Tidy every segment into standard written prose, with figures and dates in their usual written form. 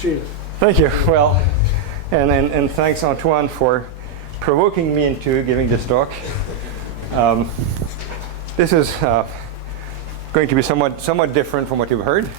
Gilles. Thank you. Well, and thanks, Antoine, for provoking me into giving this talk. This is going to be somewhat different from what you've heard.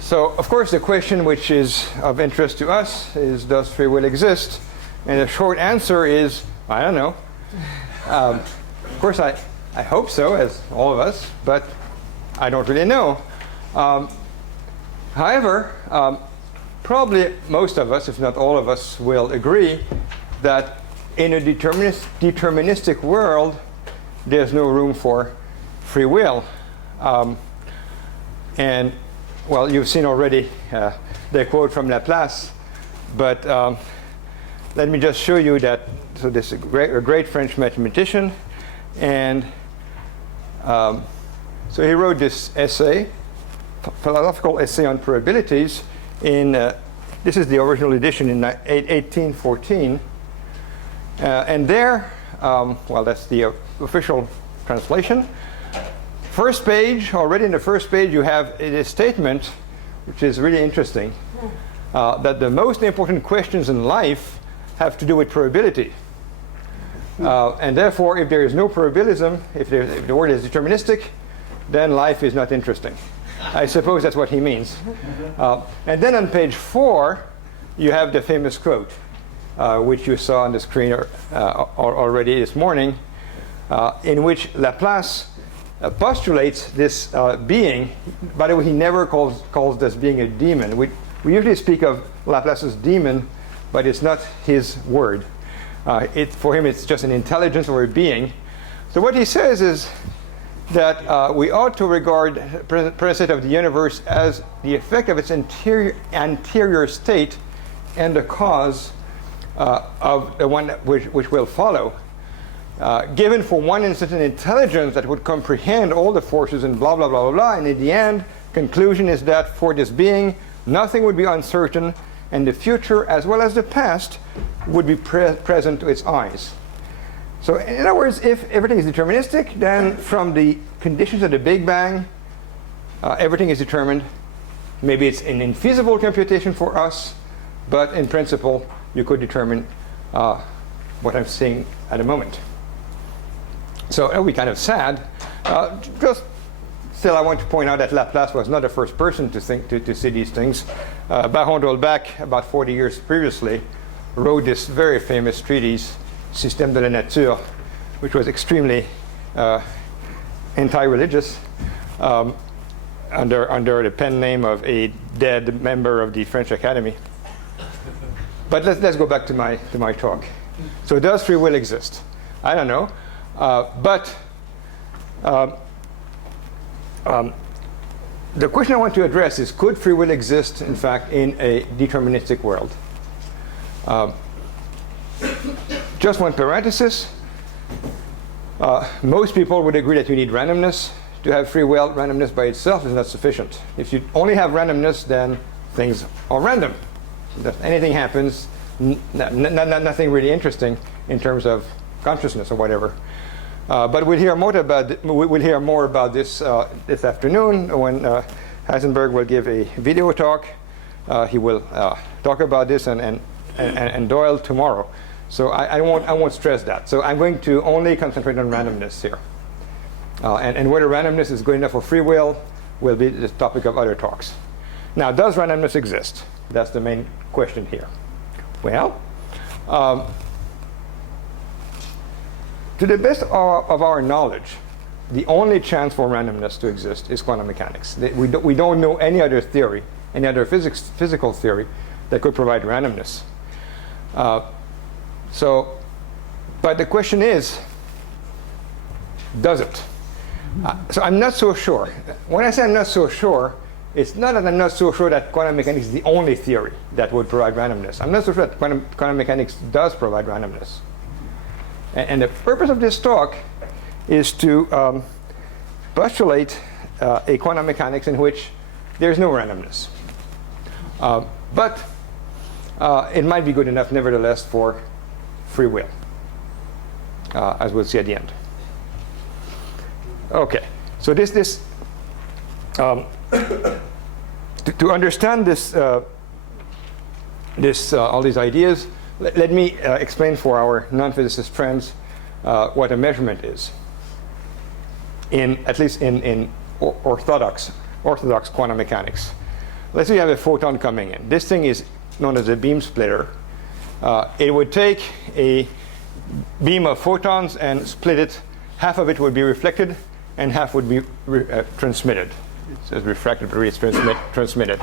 So, of course, the question which is of interest to us is, does free will exist? And the short answer is, I don't know. Of course, I hope so, as all of us, but I don't really know. However, probably most of us, if not all of us, will agree that in a deterministic world, there's no room for free will. And, well, you've seen already the quote from Laplace, but let me just show you that. So this is a great French mathematician, and so he wrote this essay, philosophical essay on probabilities, in this is the original edition in 1814, and there, well, that's the official translation. First page, already in the first page, you have a statement which is really interesting, that the most important questions in life have to do with probability. And therefore, if there is no probabilism, if the world is deterministic, then life is not interesting. I suppose that's what he means. And then on page 4, you have the famous quote, which you saw on the screen already this morning, in which Laplace postulates this being. By the way, he never calls this being a demon. We usually speak of Laplace's demon, but it's not his word. For him, it's just an intelligence or a being. So what he says is that we ought to regard the present state of the universe as the effect of its anterior state and the cause of the one which will follow. Given for one instant an intelligence that would comprehend all the forces and blah, blah, blah, blah, blah, and in the end, conclusion is that for this being, nothing would be uncertain, and the future as well as the past would be present to its eyes. So in other words, if everything is deterministic, then from the conditions of the Big Bang, everything is determined. Maybe it's an infeasible computation for us, but in principle, you could determine what I'm seeing at the moment. So it'll be kind of sad. Just still, I want to point out that Laplace was not the first person to think to see these things. Baron d'Holbach, about 40 years previously, wrote this very famous treatise, Système de la Nature, which was extremely anti-religious, under the pen name of a dead member of the French Academy. But let's go back to my talk. So does free will exist? I don't know. But the question I want to address is, could free will exist, in fact, in a deterministic world? Just one parenthesis. Most people would agree that you need randomness to have free will. Randomness by itself is not sufficient. If you only have randomness, then things are random. If anything happens, nothing really interesting in terms of consciousness or whatever. But we'll hear more about this this afternoon when Heisenberg will give a video talk. He will talk about this and Doyle tomorrow. So I won't stress that. So I'm going to only concentrate on randomness here. And whether randomness is good enough for free will be the topic of other talks. Now, does randomness exist? That's the main question here. Well, to the best of our knowledge, the only chance for randomness to exist is quantum mechanics. We don't know any other theory, any other physical theory that could provide randomness. But the question is, does it? So I'm not so sure. When I say I'm not so sure, it's not that I'm not so sure that quantum mechanics is the only theory that would provide randomness. I'm not so sure that quantum mechanics does provide randomness. And the purpose of this talk is to postulate a quantum mechanics in which there's no randomness. But it might be good enough, nevertheless, for free will, as we'll see at the end. Okay, so to to understand this, all these ideas, let me explain for our non-physicist friends what a measurement is, at least in orthodox quantum mechanics. Let's say you have a photon coming in. This thing is known as a beam splitter. It would take a beam of photons and split it. Half of it would be reflected, and half would be transmitted. It says refracted, but it's transmitted.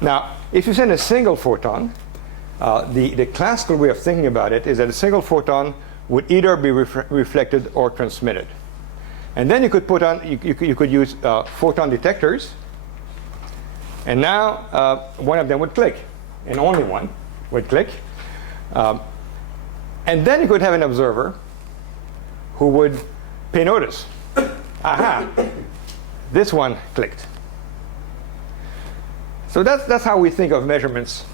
Now, if you send a single photon, the classical way of thinking about it is that a single photon would either be reflected or transmitted. And then you could put on, you could use photon detectors, and now one of them would click, and only one would click. And then you could have an observer who would pay notice. Aha, this one clicked. So that's how we think of measurements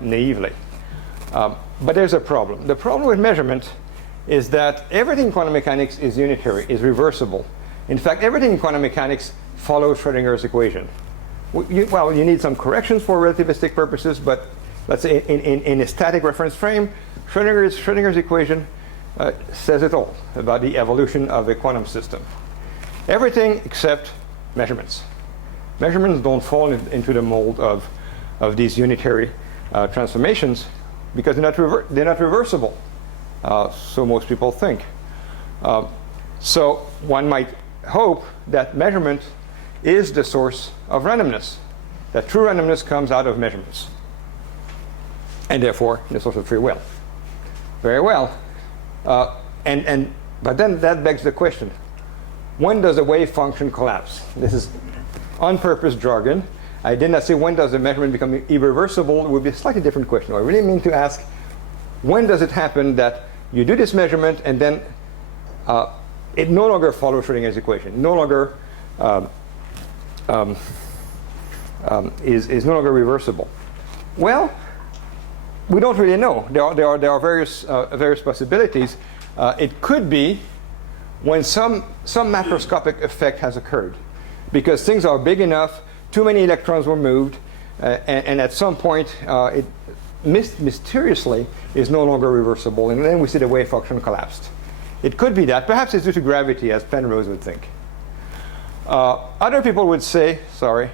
naively. But there's a problem. The problem with measurement is that everything in quantum mechanics is unitary, is reversible. In fact, everything in quantum mechanics follows Schrödinger's equation. Well, you need some corrections for relativistic purposes, but let's say in a static reference frame, Schrödinger's equation says it all about the evolution of a quantum system. Everything except measurements. Measurements don't fall into the mold of these unitary transformations because they're not reversible. So most people think. So one might hope that measurement is the source of randomness, that true randomness comes out of measurements, and therefore the source of free will. Very well. But then that begs the question, when does a wave function collapse? This is on-purpose jargon. I did not say when does the measurement become irreversible. It would be a slightly different question. I really mean to ask, when does it happen that you do this measurement and then it no longer follows Schrödinger's equation, no longer is no longer reversible? Well, we don't really know. There are various possibilities. It could be when some macroscopic effect has occurred, because things are big enough, too many electrons were moved, and at some point it mysteriously is no longer reversible, and then we see the wave function collapsed. It could be that. Perhaps it's due to gravity, as Penrose would think. Other people would say, sorry.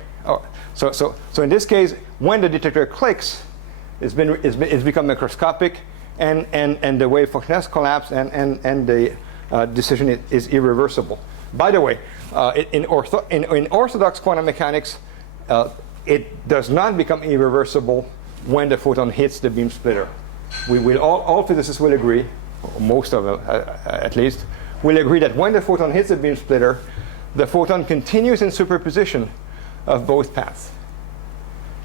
So in this case, when the detector clicks, it's become macroscopic, and the wave function has collapsed, and the decision is irreversible. By the way, in orthodox quantum mechanics, it does not become irreversible when the photon hits the beam splitter. All physicists will agree, most of them at least, will agree that when the photon hits the beam splitter, the photon continues in superposition of both paths.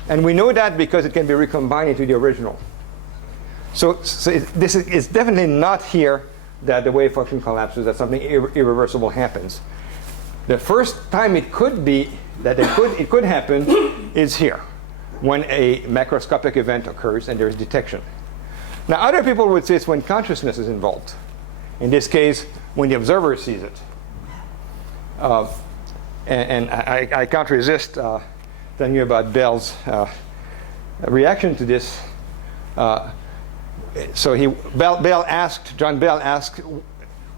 And we know that because it can be recombined into the original. So this is definitely not here that the wave function collapses, that something irreversible happens. The first time it could be that it could happen is here, when a macroscopic event occurs and there's detection. Now, other people would say it's when consciousness is involved. In this case, when the observer sees it. And I can't resist telling you about Bell's reaction to this. So John Bell asked,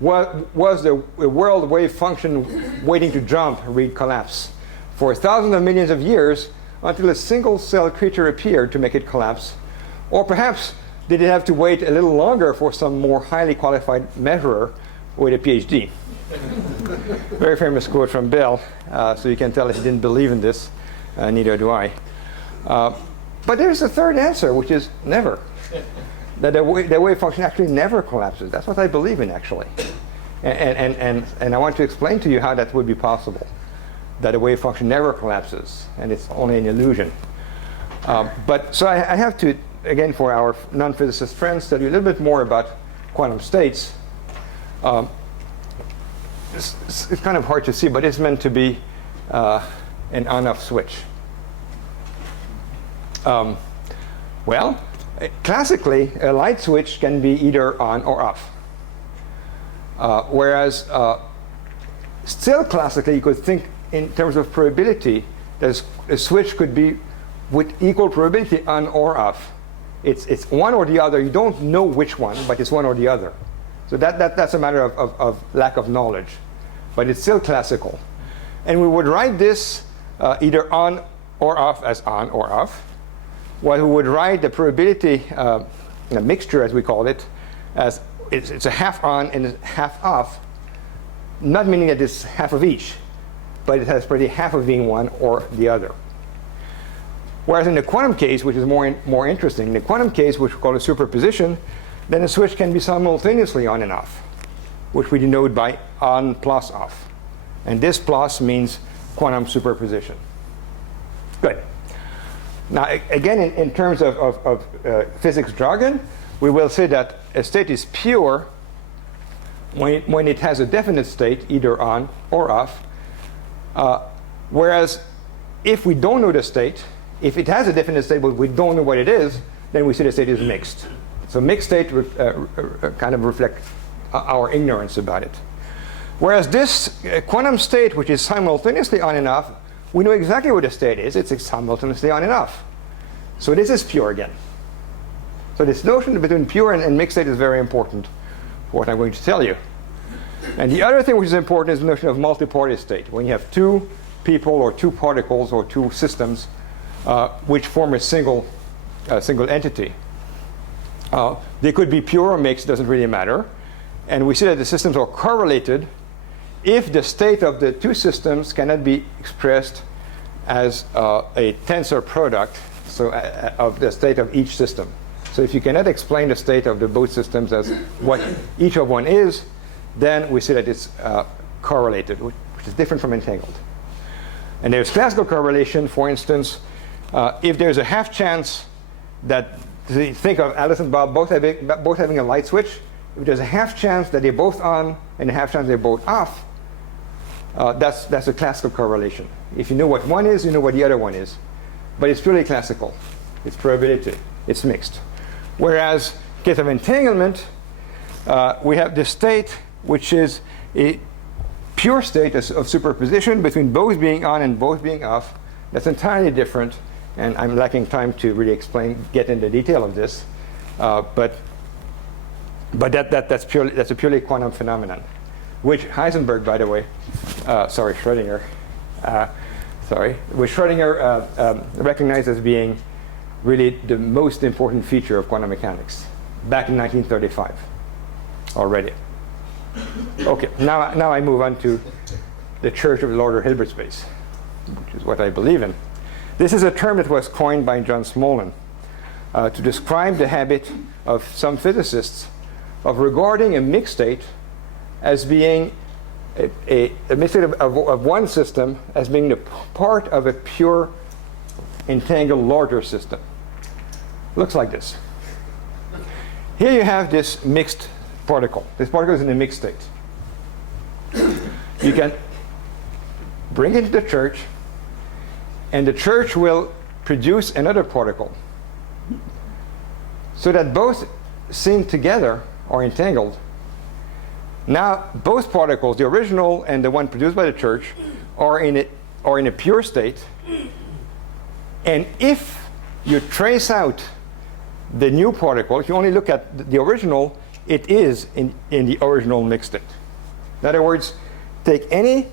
was the world wave function waiting to jump, read collapse, for thousands of millions of years until a single cell creature appeared to make it collapse? Or perhaps did it have to wait a little longer for some more highly qualified measurer with a PhD? Very famous quote from Bell, so you can tell that he didn't believe in this, neither do I. But there's a third answer, which is never. That the wave function actually never collapses. That's what I believe in, actually. And I want to explain to you how that would be possible, that a wave function never collapses, and it's only an illusion. But so I have to, again, for our non-physicist friends, tell you a little bit more about quantum states. It's kind of hard to see, but it's meant to be an on-off switch. Well, classically, a light switch can be either on or off. Whereas still classically, you could think in terms of probability a switch could be with equal probability on or off. It's one or the other. You don't know which one, but it's one or the other. So that's a matter of lack of knowledge. But it's still classical. And we would write this either on or off as on or off. While we would write the probability mixture, as we call it, as it's a half on and a half off, not meaning that it's half of each, but it has probably half of being one or the other. Whereas in the quantum case, which is more interesting, in the quantum case, which we call a superposition, then the switch can be simultaneously on and off, which we denote by on plus off. And this plus means quantum superposition. Good. Now, again, in terms of physics jargon, we will say that a state is pure when it has a definite state, either on or off. Whereas if we don't know the state, if it has a definite state but we don't know what it is, then we say the state is mixed. So mixed state kind of reflects our ignorance about it. Whereas this quantum state, which is simultaneously on and off, we know exactly what the state is. It's simultaneously on and off. So this is pure again. So this notion between pure and mixed state is very important for what I'm going to tell you. And the other thing which is important is the notion of multiparty state. When you have two people or two particles or two systems which form a single entity. They could be pure or mixed, doesn't really matter. And we see that the systems are correlated if the state of the two systems cannot be expressed as a tensor product of the state of each system. So if you cannot explain the state of the both systems as what each of one is, then we see that it's correlated, which is different from entangled. And there's classical correlation. For instance, if there's a half chance that, think of Alice and Bob both having a light switch, if there's a half chance that they're both on and a half chance they're both off, that's a classical correlation. If you know what one is, you know what the other one is. But it's purely classical. It's probability. It's mixed. Whereas in case of entanglement, we have the state which is a pure state of superposition between both being on and both being off. That's entirely different, and I'm lacking time to really get into detail of this. But that's a purely quantum phenomenon, which Heisenberg, by the way, Schrödinger, which Schrödinger recognized as being really the most important feature of quantum mechanics back in 1935 already. Okay, now I move on to the Church of the Order Hilbert space, which is what I believe in. This is a term that was coined by John Smolin to describe the habit of some physicists of regarding a mixed state as being a mixed state of one system as being the part of a pure entangled larger system. Looks like this. Here you have this mixed particle. This particle is in a mixed state. You can bring it to the church, and the church will produce another particle so that both seen together are entangled. Now both particles, the original and the one produced by the church, are in a pure state. And if you trace out the new particle, if you only look at the original, it is in the original mixed state. In other words, take any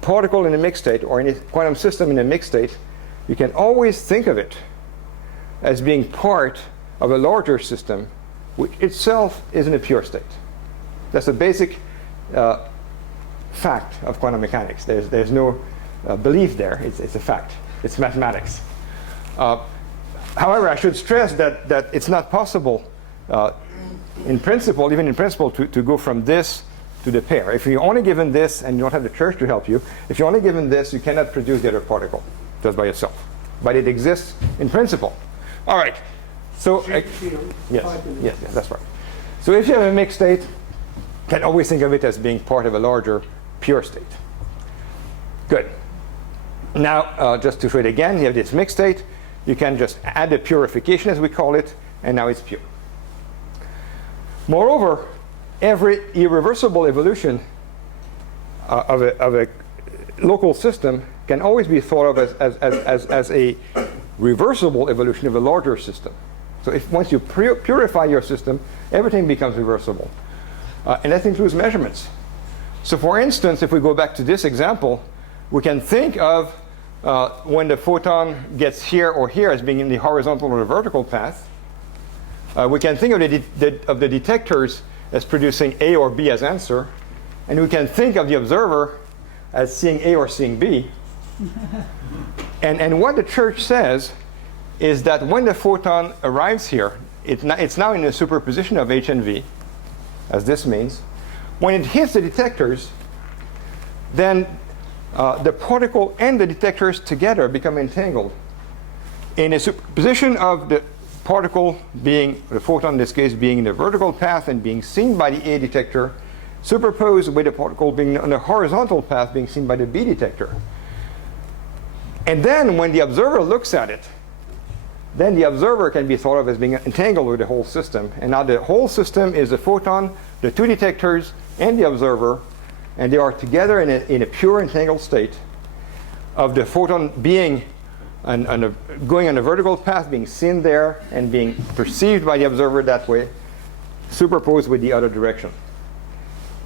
particle in a mixed state or any quantum system in a mixed state, you can always think of it as being part of a larger system which itself is in a pure state. That's a basic fact of quantum mechanics. There's no belief there. It's a fact. It's mathematics. However, I should stress that it's not possible in principle, even in principle, to go from this to the pair. If you're only given this and you don't have the church to help you, if you're only given this, you cannot produce the other particle just by yourself. But it exists in principle. All right. So, yes, that's right. So if you have a mixed state, you can always think of it as being part of a larger pure state. Good. Now, just to show it again, you have this mixed state. You can just add the purification, as we call it, and now it's pure. Moreover, every irreversible evolution of a local system can always be thought of as a reversible evolution of a larger system. So once you purify your system, everything becomes reversible. And that includes measurements. So for instance, if we go back to this example, we can think of when the photon gets here or here as being in the horizontal or the vertical path. We can think of the detectors as producing A or B as answer. And we can think of the observer as seeing A or seeing B. And what the church says is that when the photon arrives here, it's now in a superposition of H and V, as this means. When it hits the detectors, then the particle and the detectors together become entangled in a superposition of the particle being, the photon in this case, being in the vertical path and being seen by the A detector, superposed with the particle being on the horizontal path being seen by the B detector. And then when the observer looks at it, then the observer can be thought of as being entangled with the whole system. And now the whole system is the photon, the two detectors, and the observer, and they are together in a pure entangled state of the photon being going on a vertical path, being seen there, and being perceived by the observer that way, superposed with the other direction.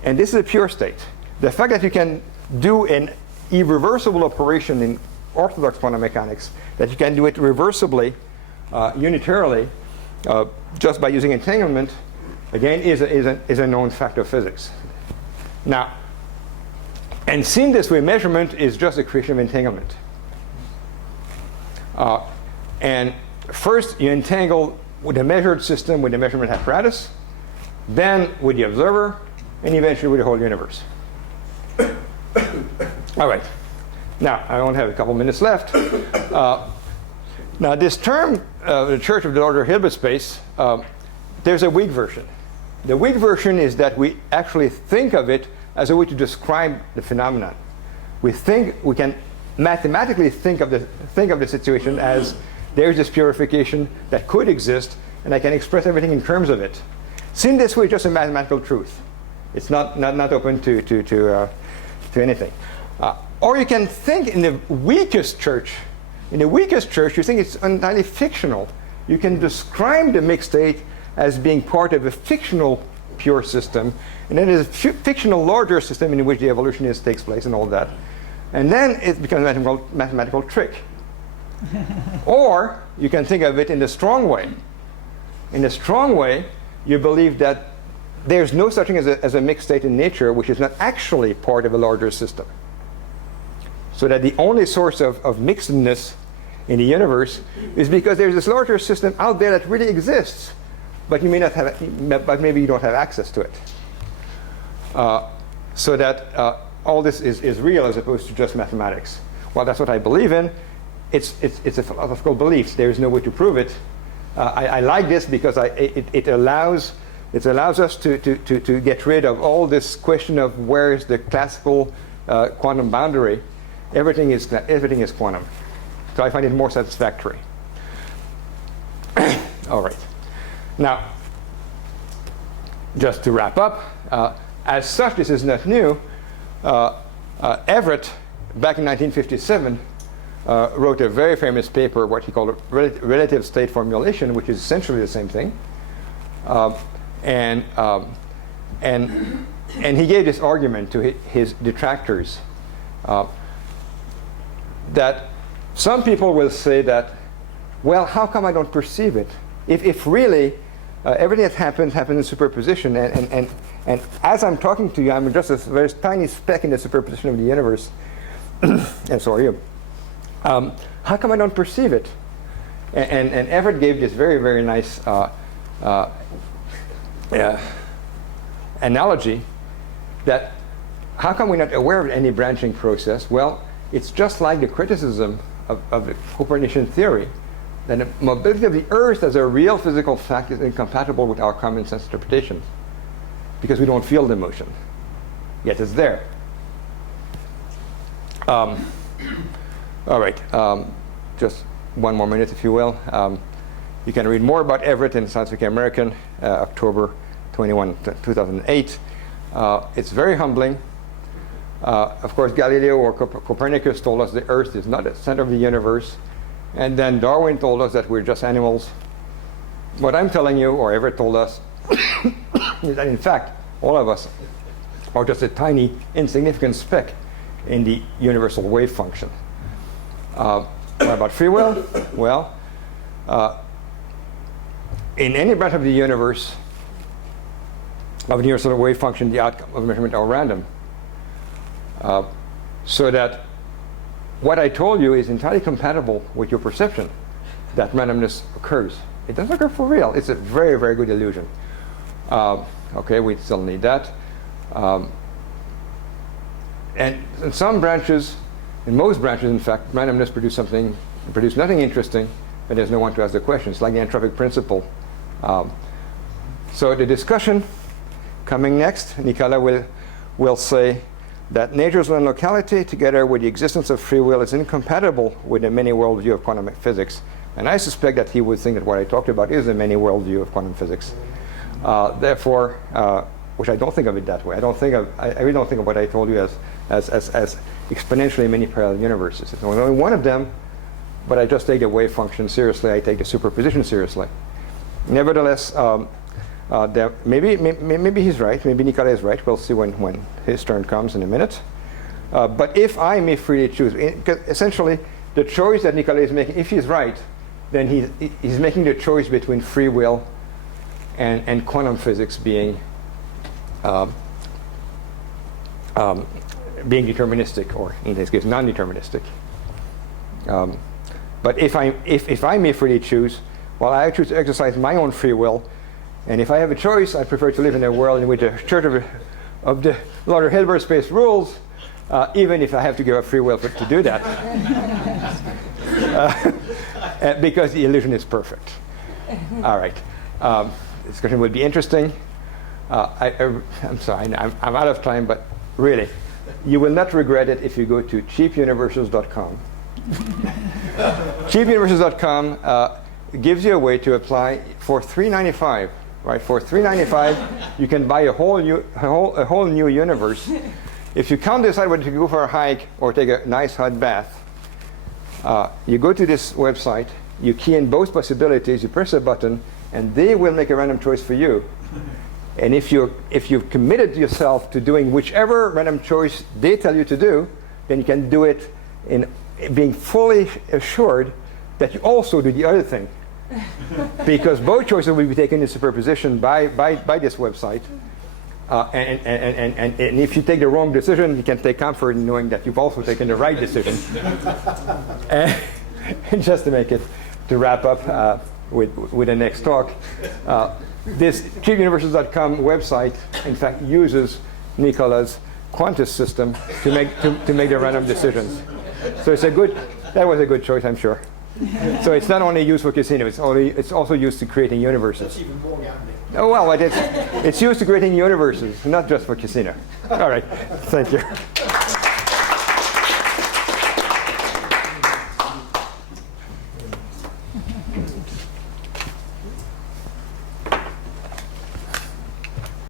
And this is a pure state. The fact that you can do an irreversible operation in orthodox quantum mechanics, that you can do it reversibly, unitarily, just by using entanglement, again, is a known fact of physics. Now, and seen this way, measurement is just a creation of entanglement. And first, you entangle with the measured system with the measurement apparatus, then with the observer, and eventually with the whole universe. All right. Now, I only have a couple minutes left. Now, this term, the Church of the Larger Hilbert Space, there's a weak version. The weak version is that we actually think of it as a way to describe the phenomenon. We can mathematically think of the situation as there's this purification that could exist, and I can express everything in terms of it. Seen this way, it's just a mathematical truth. It's not open to anything. Or you can think in the weakest church. In the weakest church, you think it's entirely fictional. You can describe the mixed state as being part of a fictional pure system, and then there's a fictional larger system in which the evolution takes place and all that. And then it becomes a mathematical trick. Or you can think of it in the strong way. In the strong way, you believe that there's no such thing as a mixed state in nature which is not actually part of a larger system. So that the only source of mixedness in the universe is because there's this larger system out there that really exists, but you may not have, but maybe you don't have access to it. So that all this is real as opposed to just mathematics. Well, that's what I believe in. It's a philosophical belief. There's no way to prove it. I like this because it allows us to get rid of all this question of where is the classical quantum boundary. Everything is quantum. So I find it more satisfactory. All right. Now, just to wrap up, as such, this is not new. Everett, back in 1957, wrote a very famous paper, what he called relative state formulation, which is essentially the same thing. And he gave this argument to his detractors that some people will say that, well, how come I don't perceive it? If really everything that happens in superposition, and as I'm talking to you, I'm just a very tiny speck in the superposition of the universe, and so are you. How come I don't perceive it? And Everett gave this very, very nice analogy that how come we're not aware of any branching process? Well, it's just like the criticism of the Copernican theory that the mobility of the Earth as a real physical fact is incompatible with our common sense interpretations because we don't feel the motion, yet it's there. All right, just one more minute, if you will. You can read more about Everett in Scientific American, October 21, 2008. It's very humbling. Of course, Galileo or Copernicus told us the Earth is not the center of the universe. And then Darwin told us that we're just animals. What I'm telling you, or Everett told us, is that in fact, all of us are just a tiny, insignificant speck in the universal wave function. What about free will? Well, in any branch of the universe, of the universal wave function, the outcome of measurement are random. So that what I told you is entirely compatible with your perception that randomness occurs. It doesn't occur for real. It's a very, very good illusion. Okay, we still need that. And in some branches, in most branches, in fact, randomness produce nothing interesting, but there's no one to ask the question. It's like the entropic principle. So the discussion coming next, Nicolas will say that nature's one locality, together with the existence of free will, is incompatible with the many-world view of quantum physics. And I suspect that he would think that what I talked about is a many-world view of quantum physics. Therefore, which I don't think of it that way. I really don't think of what I told you as exponentially many parallel universes. It's only one of them, but I just take the wave function seriously. I take the superposition seriously. Nevertheless, maybe he's right. Maybe Nicolas is right. We'll see when his turn comes in a minute. But if I may freely choose, essentially, the choice that Nicolas is making, if he's right, then he's making the choice between free will and quantum physics being deterministic, or in this case, non-deterministic. But if I may freely choose, well, I choose to exercise my own free will. And if I have a choice, I prefer to live in a world in which the Church of the Lord of Hilbert space rules, even if I have to give up free will to do that. Because the illusion is perfect. All right. This discussion would be interesting. I'm sorry, I'm out of time, but really, you will not regret it if you go to cheapuniversals.com. Cheapuniversals.com gives you a way to apply for $3.95. Right, for $3.95, you can buy a whole new universe. If you can't decide whether to go for a hike or take a nice hot bath, you go to this website, you key in both possibilities, you press a button, and they will make a random choice for you. And if you've committed yourself to doing whichever random choice they tell you to do, then you can do it in being fully assured that you also do the other thing. Because both choices will be taken in superposition by this website. And if you take the wrong decision, you can take comfort in knowing that you've also taken the right decision. And just to wrap up with the next talk, this cheapuniversals.com website, in fact, uses Nicolas' Quantus system to make the random decisions. So that was a good choice, I'm sure. So it's not only used for casino, it's also used to creating universes. That's even more gambling. Oh, well, it's used to creating universes, not just for casino. All right, thank you.